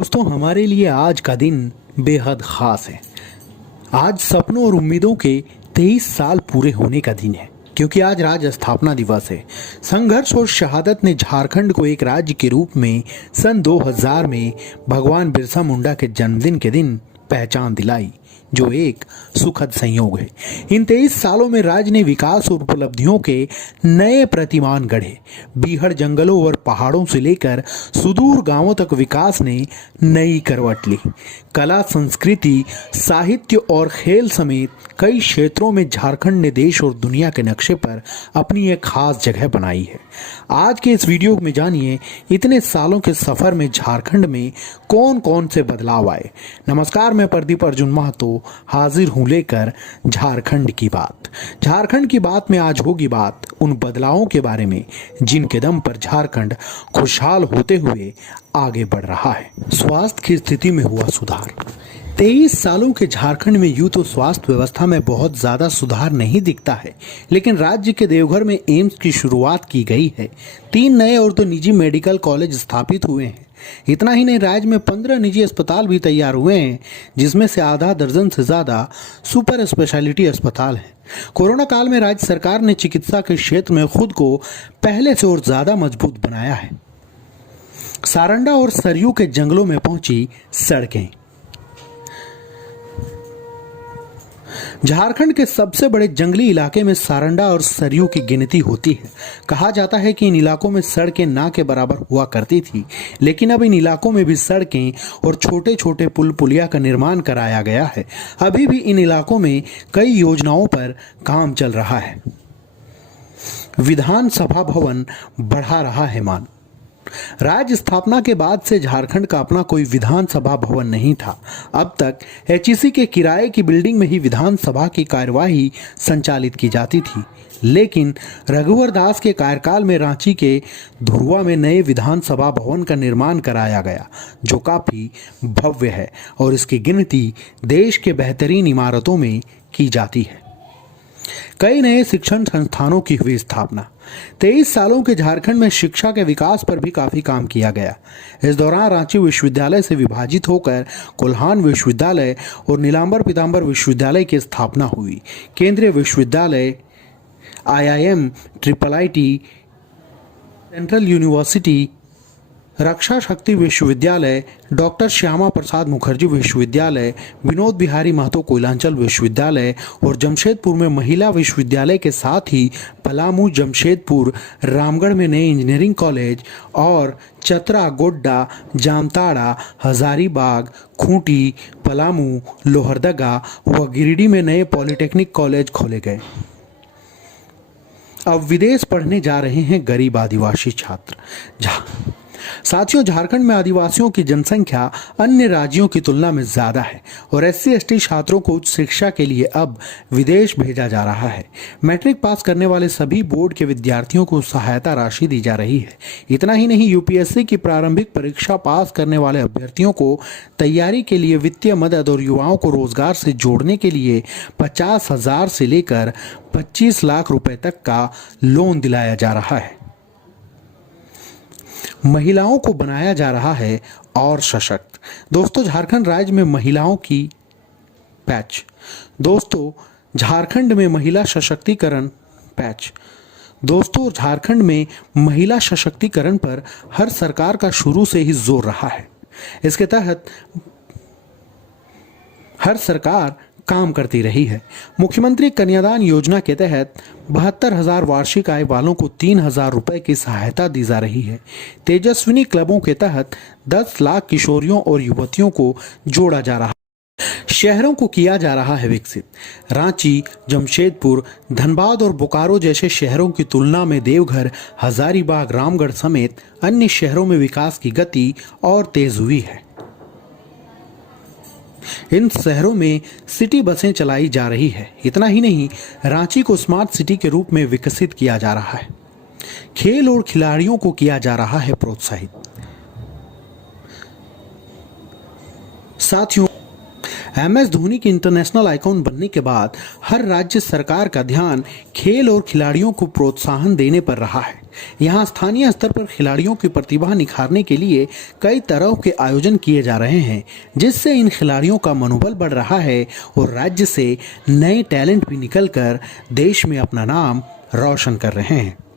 दोस्तों, हमारे लिए आज का दिन बेहद खास है। आज सपनों और उम्मीदों के 23 साल पूरे होने का दिन है, क्योंकि आज राज्य स्थापना दिवस है। संघर्ष और शहादत ने झारखंड को एक राज्य के रूप में सन 2000 में भगवान बिरसा मुंडा के जन्मदिन के दिन पहचान दिलाई, जो एक सुखद संयोग है। इन 23 सालों में राज्य ने विकास और उपलब्धियों के नए प्रतिमान गढ़े। बीहड़ जंगलों और पहाड़ों से लेकर सुदूर गांवों तक विकास ने नई करवट ली। कला, संस्कृति, साहित्य और खेल समेत कई क्षेत्रों में झारखंड ने देश और दुनिया के नक्शे पर अपनी एक खास जगह बनाई है। आज के इस वीडियो में जानिए इतने सालों के सफर में झारखंड में कौन कौन से बदलाव आए। नमस्कार, मैं प्रदीप अर्जुन महतो हाजिर हूं लेकर झारखंड की बात। झारखंड की बात में आज होगी बात उन बदलावों के बारे में जिनके दम पर झारखंड खुशहाल होते हुए आगे बढ़ रहा है। स्वास्थ्य की स्थिति में हुआ सुधार। 23 सालों के झारखंड में यूं तो स्वास्थ्य व्यवस्था में बहुत ज्यादा सुधार नहीं दिखता है, लेकिन राज्य के देवघर में एम्स की शुरुआत की गई है। 3 नए और 2 निजी मेडिकल कॉलेज स्थापित हुए हैं। इतना ही नहीं, राज्य में 15 निजी अस्पताल भी तैयार हुए हैं, जिसमें से आधा दर्जन से ज्यादा सुपर स्पेशलिटी अस्पताल हैं। कोरोना काल में राज्य सरकार ने चिकित्सा के क्षेत्र में खुद को पहले से और ज्यादा मजबूत बनाया है। सारंडा और सरयू के जंगलों में पहुंची सड़कें। झारखंड के सबसे बड़े जंगली इलाके में सारंडा और सरयू की गिनती होती है। कहा जाता है कि इन इलाकों में सड़कें ना के बराबर हुआ करती थी, लेकिन अब इन इलाकों में भी सड़कें और छोटे छोटे पुल पुलिया का निर्माण कराया गया है। अभी भी इन इलाकों में कई योजनाओं पर काम चल रहा है। विधानसभा भवन बढ़ा रहा है मान। राज्य स्थापना के बाद से झारखंड का अपना कोई विधानसभा भवन नहीं था। अब तक एचईसी के किराए की बिल्डिंग में ही विधानसभा की कार्यवाही संचालित की जाती थी, लेकिन रघुवर दास के कार्यकाल में रांची के धुरवा में नए विधानसभा भवन का निर्माण कराया गया, जो काफी भव्य है और इसकी गिनती देश के बेहतरीन इमारतों में की जाती है। कई नए शिक्षण संस्थानों की हुई स्थापना। 23 सालों के झारखंड में शिक्षा के विकास पर भी काफी काम किया गया। इस दौरान रांची विश्वविद्यालय से विभाजित होकर कोल्हान विश्वविद्यालय और नीलांबर पीतांबर विश्वविद्यालय की स्थापना हुई। केंद्रीय विश्वविद्यालय, IIM, IIIT, सेंट्रल यूनिवर्सिटी, रक्षा शक्ति विश्वविद्यालय, डॉक्टर श्यामा प्रसाद मुखर्जी विश्वविद्यालय, विनोद बिहारी महतो कोयलांचल विश्वविद्यालय और जमशेदपुर में महिला विश्वविद्यालय के साथ ही पलामू, जमशेदपुर, रामगढ़ में नए इंजीनियरिंग कॉलेज और चतरा, गोड्डा, जामताड़ा, हजारीबाग, खूंटी, पलामू, लोहरदगा व गिरिडीह में नए पॉलिटेक्निक कॉलेज खोले गए। अब विदेश पढ़ने जा रहे हैं गरीब आदिवासी छात्र। साथियों, झारखंड में आदिवासियों की जनसंख्या अन्य राज्यों की तुलना में ज्यादा है और SC/ST छात्रों को उच्च शिक्षा के लिए अब विदेश भेजा जा रहा है। मैट्रिक पास करने वाले सभी बोर्ड के विद्यार्थियों को सहायता राशि दी जा रही है। इतना ही नहीं, UPSC की प्रारंभिक परीक्षा पास करने वाले अभ्यर्थियों को तैयारी के लिए वित्तीय मदद और युवाओं को रोजगार से जोड़ने के लिए 50,000 से लेकर 25 लाख रुपए तक का लोन दिलाया जा रहा है। महिलाओं को बनाया जा रहा है और सशक्त। दोस्तों, झारखंड राज्य में महिलाओं की पैच। दोस्तों, झारखंड में महिला सशक्तिकरण पैच। दोस्तों, झारखंड में महिला सशक्तिकरण पर हर सरकार का शुरू से ही जोर रहा है। इसके तहत हर सरकार काम करती रही है। मुख्यमंत्री कन्यादान योजना के तहत 72,000 वार्षिक आय वालों को 3,000 रुपए की सहायता दी जा रही है। तेजस्विनी क्लबों के तहत 10 लाख किशोरियों और युवतियों को जोड़ा जा रहा है। शहरों को किया जा रहा है विकसित। रांची, जमशेदपुर, धनबाद और बोकारो जैसे शहरों की तुलना में देवघर, हजारीबाग, रामगढ़ समेत अन्य शहरों में विकास की गति और तेज हुई है। इन शहरों में सिटी बसें चलाई जा रही है। इतना ही नहीं, रांची को स्मार्ट सिटी के रूप में विकसित किया जा रहा है। खेल और खिलाड़ियों को किया जा रहा है प्रोत्साहित। साथियों, MS धोनी के इंटरनेशनल आइकॉन बनने के बाद हर राज्य सरकार का ध्यान खेल और खिलाड़ियों को प्रोत्साहन देने पर रहा है। यहाँ स्थानीय स्तर पर खिलाड़ियों की प्रतिभा निखारने के लिए कई तरह के आयोजन किए जा रहे हैं, जिससे इन खिलाड़ियों का मनोबल बढ़ रहा है और राज्य से नए टैलेंट भी निकलकर देश में अपना नाम रोशन कर रहे हैं।